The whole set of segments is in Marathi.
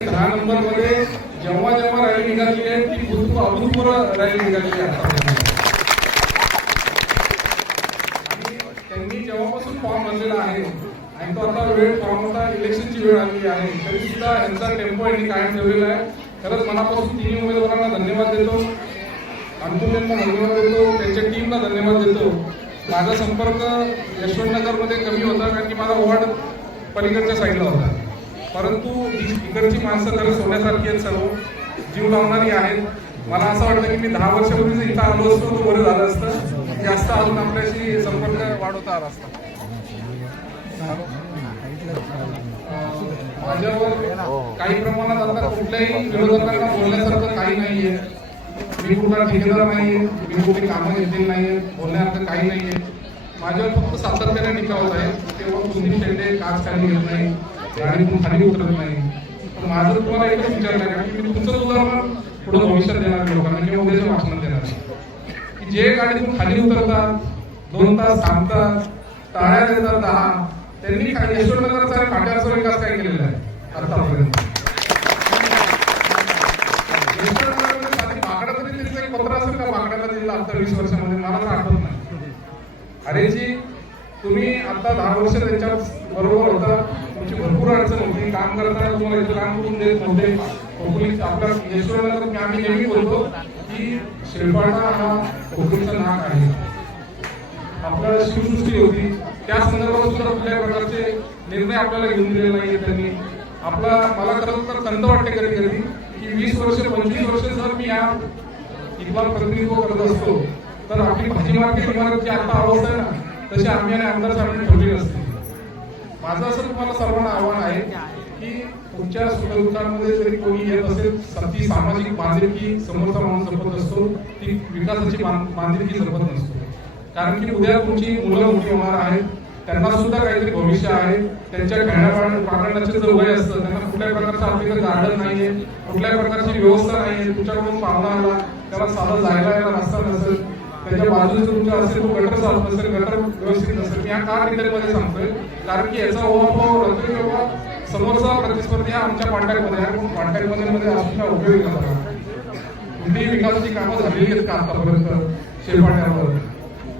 दहा नंबरमध्ये जेव्हा जेव्हा रॅली निघाली आहे ती भूतपूर्व अभूतपूर्व रॅली निघाली आहे त्यांनी जेव्हापासून फॉर्म भरलेला आहे आणि तो आता वेळ फॉर्म आता इलेक्शनची वेळ आलेली आहे तरी सुद्धा यांचा टेम्पो यांनी कायम ठेवलेला आहे. खरंच मनापासून तिन्ही उमेदवारांना धन्यवाद देतो. अनुकूल यांना धन्यवाद देतो. त्यांच्या टीमला धन्यवाद देतो. माझा संपर्क यशवंतनगरमध्ये कमी होता कारण की माझा वॉर्ड पलीकडच्या साईडला होता. परंतु ही इकडची माणसं खरंच सोन्यासारखी आहेत सर्व. जीव लावणारी आहेत. मला असं वाटतं की मी दहा वर्षापूर्वी जर इथं आलो असतो तर बरं झालं असतं. जास्त अजून आपल्याशी संपर्क वाढवता आला असता. माझ्यावर काही प्रमाणात आता कुठल्याही विरोधकांना बोलण्यासारखं काही नाहीये. मी कुठला ठेकेदार नाहीये. मी कुठे कामं घेतलेली नाहीये. बोलण्यासारखं काही नाहीये. माझ्यावर फक्त सातत्याने टीका होत आहे. तेव्हा कुणी शेंडे काच काही घेत नाही. आणि गाडीतून खाली उतरत नाही. माझं तुम्हाला एकच विचारलं आहे की मी तुमचं उदाहरण पुढे भविष्यात देणार लोकांना किंवा उद्याच्या भाषणात देणार की जे गाडीतून खाली उतरतात दोन तास थांबतात टाळ्या देतात दहा त्यांनी खाली यशवंतनगरचा फाट्याचा विकास काय केलेला आहे? आतापर्यंत. आता वीस वर्षामध्ये? मला तर आठवत नाही. अरे जी तुम्ही आता दहा वर्ष त्यांच्या बरोबर होता अडचण होती काम करताना तुम्हाला इथं काम करून देत नव्हते. कोकणी आपला यशवंतनगर मी आम्ही नेहमी बोलतो की शिल्पाटा हा कोकणीचा नाक आहे. आपल्याला शिवसृष्टी होती. त्या संदर्भात सुद्धा कुठल्या प्रकारचे निर्णय आपल्याला घेऊन दिले नाहीये त्यांनी. आपला मला खरं तर खंत वाटते कधी कधी की वीस वर्ष पंचवीस वर्ष जर मी या इथला प्रतिनिधित्व करत असतो तर आपली भाजी मार्केट इमारत जी आता अवस्था आहे ना तशी आम्ही आणि आमदार साहेबांनी ठेवली नसती माझं असं तुम्हाला सर्वांना आव्हान आहे की तुमच्या सुखदुःखांमध्ये जरी कोणी येत असेल ती सामाजिक बांधिलकी समोरचा माणूस जपत असतो ती विकासाची बां- बांधिलकी जपत नसतो. कारण की उद्या तुमची मुलं मोठी होणार आहेत त्यांना सुद्धा काहीतरी भविष्य आहे त्यांच्या खेळण्याचे जर वय असतं त्यांना कुठल्याही प्रकारचं आपल्याकडे गार्डन नाहीये कुठल्याही प्रकारची व्यवस्था नाहीये तुमच्याकडून पाहुणा आला त्याला साधं जायला रस्ता नसेल त्याच्या बाजूला जर तुमच्या असेल तो गटर चालत नसेल गटर व्यवस्थित नसेल. मी हा का डिटेलमध्ये सांगतोय कारण की याचा ओव्हरफ्लो होतोय किंवा समोरचा प्रतिस्पर्धी हा आमच्या कॉन्टॅक्टमध्ये आहे. कॉन्टॅक्टमध्ये मध्ये असून काय उपयोग नका कुठलीही विकासाची कामं झालेली आहेत का आतापर्यंत? शेरपाट्यावर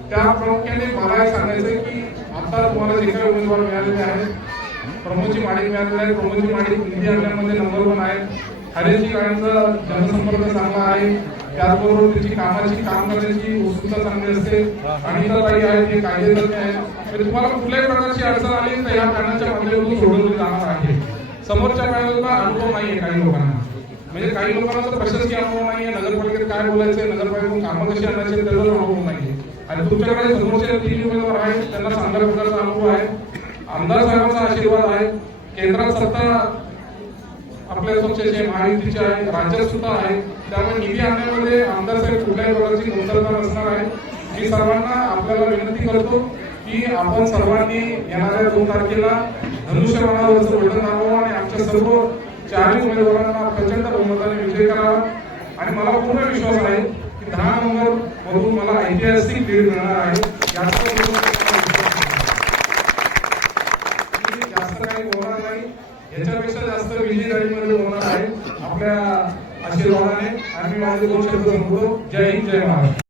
त्या प्रामुख्याने मला हे सांगायचं की आता तुम्हाला जे काही उमेदवार मिळालेले आहेत प्रमोदजी माडिक मिळालेले आहेत. प्रमोदजी माडिक निधी आणण्यामध्ये नंबर वन आहेत. हरेशजी गाड्यांचा जनसंपर्क चांगला आहे. त्याचबरोबर त्याची कामाची काम करण्याची उत्सुकता चांगली असते. आणि इतर काही आहेत जे कायदेतज्ञ आहेत. तर तुम्हाला कुठल्याही प्रकारची अडचण आली तर या पॅनलच्या माध्यमातून सोडवली जाणार आहे. समोरच्या पॅनलला अनुभव नाहीये काही लोकांना. म्हणजे काही लोकांना तर प्रशासकीय अनुभव नाहीये नगरपालिकेत काय बोलायचंय नगरपालिकेतून कामं कशी आणायची त्याचा अनुभव नाहीये. आणि तुमच्याकडे समोरचे तीन उमेदवार आहेत त्यांना चांगल्या प्रकारचा अनुभव आहे. आमदार साहेबांचा आशीर्वाद आहे. केंद्रात सत्ता आपल्या पक्षाचे महायुतीचे आहेत राज्यात सुद्धा आहेत. त्यामुळे निधी आणण्यामध्ये आमदार साहेब कुठल्याही प्रकारची कमतरता नसणार आहे मी सर्वांना आपल्याला विनंती करतो की आपण सर्वांनी येणाऱ्या दोन तारखेला धनुष्यबाणावरचं बटन दाबावं आणि आमच्या सर्व चारही उमेदवारांना प्रचंड बहुमताने विजय करावा. आणि मला पूर्ण विश्वास आहे की दहा नंबर मधून मला ऐतिहासिक भीड मिळणार आहे. याचा मी जास्त काही बोलणार नाही याच्यापेक्षा जास्त विजय गाडीमध्ये होणार आहे. आपल्या आशीर्वादाने आम्ही माझे दोन शब्द संपतो जय हिंद जय महाराष्ट्र.